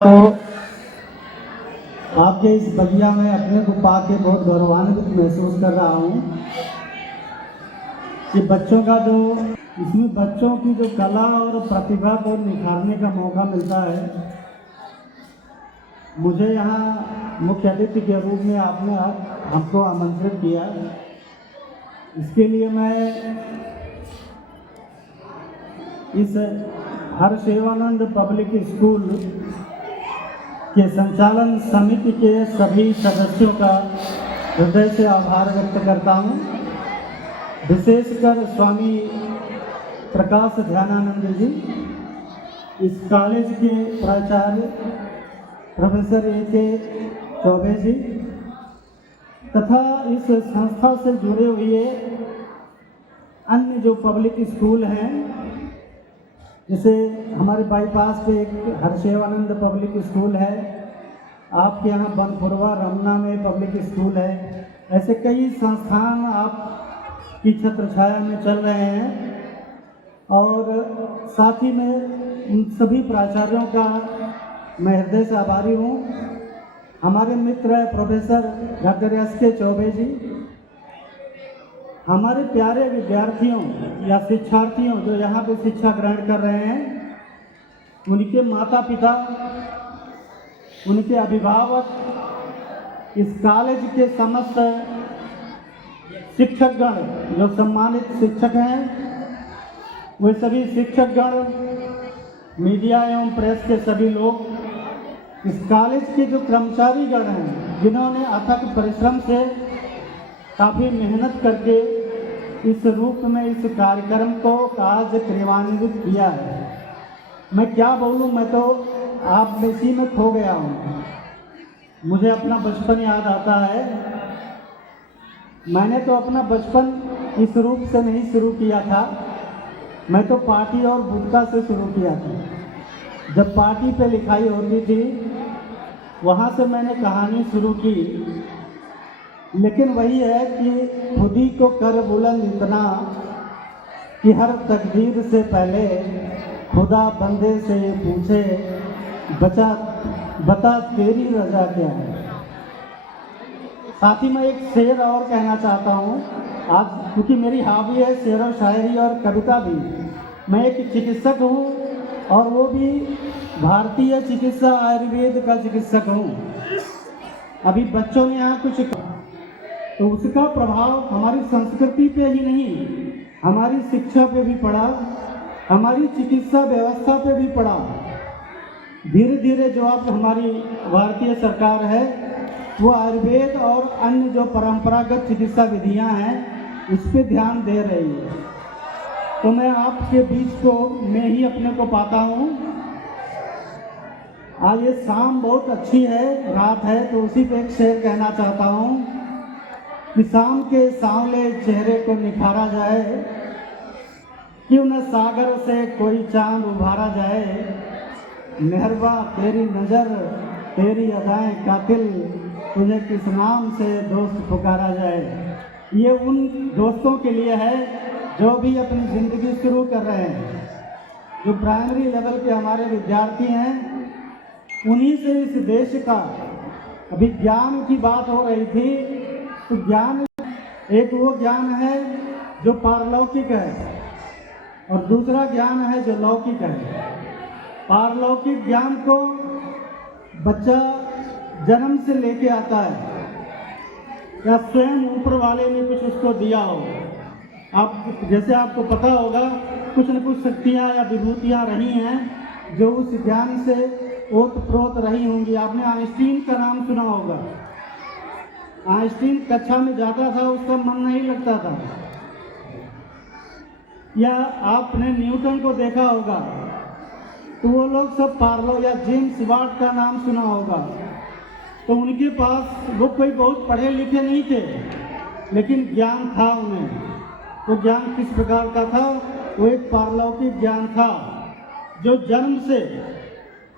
तो आपके इस बगिया में अपने को पाके बहुत गौरवान्वित महसूस कर रहा हूँ कि बच्चों का जो इसमें बच्चों की जो कला और प्रतिभा को निखारने का मौका मिलता है। मुझे यहाँ मुख्य अतिथि के रूप में आपने हमको आमंत्रित किया, इसके लिए मैं इस हरसेवानंद पब्लिक स्कूल के संचालन समिति के सभी सदस्यों का हृदय से आभार व्यक्त करता हूँ। विशेषकर स्वामी प्रकाश ध्यानानंद जी, इस कॉलेज के प्राचार्य प्रोफेसर A.K. चौबे जी तथा इस संस्था से जुड़े हुए अन्य जो पब्लिक स्कूल हैं, जैसे हमारे बाईपास पे एक हरसेवानंद पब्लिक स्कूल है, आपके यहाँ बनपुरवा रमना में पब्लिक स्कूल है, ऐसे कई संस्थान आपकी छत्र छाया में चल रहे हैं। और साथ ही में उन सभी प्राचार्यों का मैं हृदय से आभारी हूँ। हमारे मित्र प्रोफेसर डॉक्टर S.K. चौबे जी, हमारे प्यारे विद्यार्थियों या शिक्षार्थियों जो यहाँ पे शिक्षा ग्रहण कर रहे हैं, उनके माता पिता, उनके अभिभावक, इस कॉलेज के समस्त शिक्षकगण जो सम्मानित शिक्षक हैं, वे सभी शिक्षकगण, मीडिया एवं प्रेस के सभी लोग, इस कॉलेज के जो कर्मचारीगण हैं जिन्होंने अथक परिश्रम से काफ़ी मेहनत करके इस रूप में इस कार्यक्रम को आज क्रियान्वित किया है। मैं क्या बोलूं, मैं तो आप में इसी में खो गया हूँ। मुझे अपना बचपन याद आता है। मैंने तो अपना बचपन इस रूप से नहीं शुरू किया था, मैं तो पार्टी और गुटखा से शुरू किया था। जब पार्टी पे लिखाई होती थी वहाँ से मैंने कहानी शुरू की, लेकिन वही है कि खुद ही को कर बुलंद इतना कि हर तकदीर से पहले खुदा बंदे से पूछे, बता तेरी रजा क्या है। साथ ही मैं एक शेर और कहना चाहता हूँ आज, क्योंकि मेरी हॉबी है शेर और शायरी और कविता भी। मैं एक चिकित्सक हूँ और वो भी भारतीय चिकित्सा आयुर्वेद का चिकित्सक हूँ। अभी बच्चों ने यहाँ कुछ तो उसका प्रभाव हमारी संस्कृति पे ही नहीं, हमारी शिक्षा पे भी पड़ा, हमारी चिकित्सा व्यवस्था पे भी पड़ा। धीरे धीरे जो अब हमारी भारतीय सरकार है वो आयुर्वेद और अन्य जो परंपरागत चिकित्सा विधियां हैं उस पर ध्यान दे रही है। तो मैं आपके बीच को में ही अपने को पाता हूँ। आज ये शाम बहुत अच्छी है, रात है, तो उसी पे एक शेर कहना चाहता हूँ कि शाम के सांवले चेहरे को निखारा जाए, क्यों न सागर से कोई चांद उभारा जाए। मेहरबा तेरी नज़र तेरी अदाएं कातिल, तुझे किस नाम से दोस्त पुकारा जाए। ये उन दोस्तों के लिए है जो भी अपनी ज़िंदगी शुरू कर रहे हैं, जो प्राइमरी लेवल के हमारे विद्यार्थी हैं। उन्हीं से इस देश का अभी ज्ञान की बात हो रही थी, तो ज्ञान एक वो ज्ञान है जो पारलौकिक है और दूसरा ज्ञान है जो लौकिक है। पारलौकिक ज्ञान को बच्चा जन्म से लेके आता है या स्वयं ऊपर वाले ने कुछ उसको दिया हो। आप जैसे आपको पता होगा कुछ न कुछ शक्तियाँ या विभूतियाँ रही हैं जो उस ज्ञान से ओतप्रोत रही होंगी। आपने आइंस्टीन का नाम सुना होगा। आइंस्टीन कक्षा में जाता था, उसका मन नहीं लगता था। या आपने न्यूटन को देखा होगा, तो वो लोग सब पार्लो या जेम्स वाट का नाम सुना होगा। तो उनके पास वो कोई बहुत पढ़े लिखे नहीं थे, लेकिन ज्ञान था उन्हें। तो ज्ञान किस प्रकार का था? वो एक पारलौकिक ज्ञान था जो जन्म से,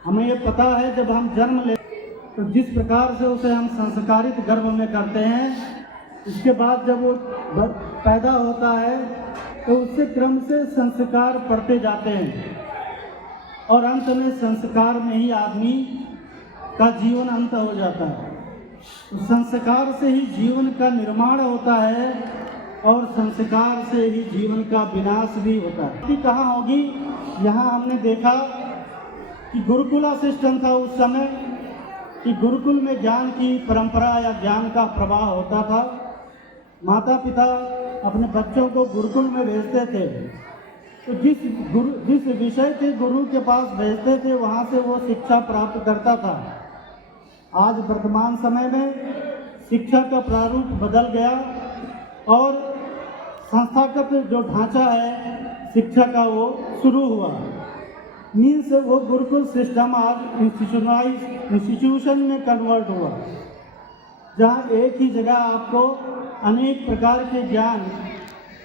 हमें ये पता है जब हम जन्म ले तो जिस प्रकार से उसे हम संस्कारित गर्भ में करते हैं, इसके बाद जब वो पैदा होता है तो उससे क्रम से संस्कार पढ़ते जाते हैं और अंत में संस्कार में ही आदमी का जीवन अंत हो जाता है। तो संस्कार से ही जीवन का निर्माण होता है और संस्कार से ही जीवन का विनाश भी होता है। कि कहाँ होगी, यहाँ हमने देखा कि गुरुकुला सिस्टम था उस समय, कि गुरुकुल में ज्ञान की परंपरा या ज्ञान का प्रवाह होता था। माता पिता अपने बच्चों को गुरुकुल में भेजते थे, तो जिस विषय के गुरु के पास भेजते थे वहाँ से वो शिक्षा प्राप्त करता था। आज वर्तमान समय में शिक्षा का प्रारूप बदल गया और संस्थागत जो ढांचा है शिक्षा का वो शुरू हुआ। मीन्स वो गुरुकुल सिस्टम आज इंस्टीट्यूशन में कन्वर्ट हुआ, जहाँ एक ही जगह आपको अनेक प्रकार के ज्ञान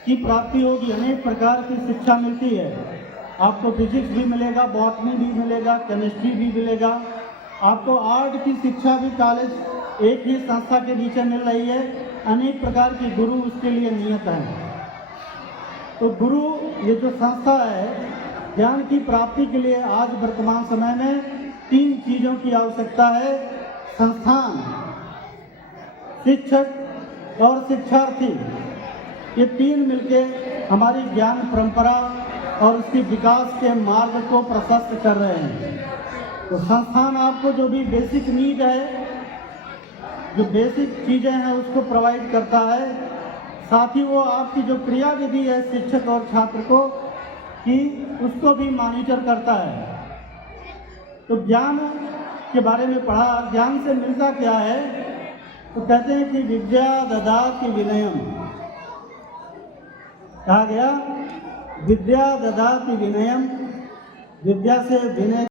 की प्राप्ति होगी, अनेक प्रकार की शिक्षा मिलती है। आपको फिजिक्स भी मिलेगा, बॉटनी भी मिलेगा, केमिस्ट्री भी मिलेगा, आपको आर्ट की शिक्षा भी कॉलेज एक ही संस्था के नीचे मिल रही है। अनेक प्रकार के गुरु उसके लिए नियत हैं। तो गुरु ये जो संस्था है ज्ञान की प्राप्ति के लिए आज वर्तमान समय में 3 चीज़ों की आवश्यकता है: संस्थान, शिक्षक और शिक्षार्थी। ये 3 मिलके हमारी ज्ञान परंपरा और उसके विकास के मार्ग को प्रशस्त कर रहे हैं। तो संस्थान आपको जो भी बेसिक नीड है, जो बेसिक चीज़ें हैं उसको प्रोवाइड करता है। साथ ही वो आपकी जो क्रिया विधि है शिक्षक और छात्र को कि उसको भी मॉनिटर करता है। तो ज्ञान के बारे में पढ़ा, ज्ञान से मिलता क्या है? तो कहते हैं कि विद्या ददाति विनयम। कहा गया विद्या ददाति विनयम, विद्या से विनय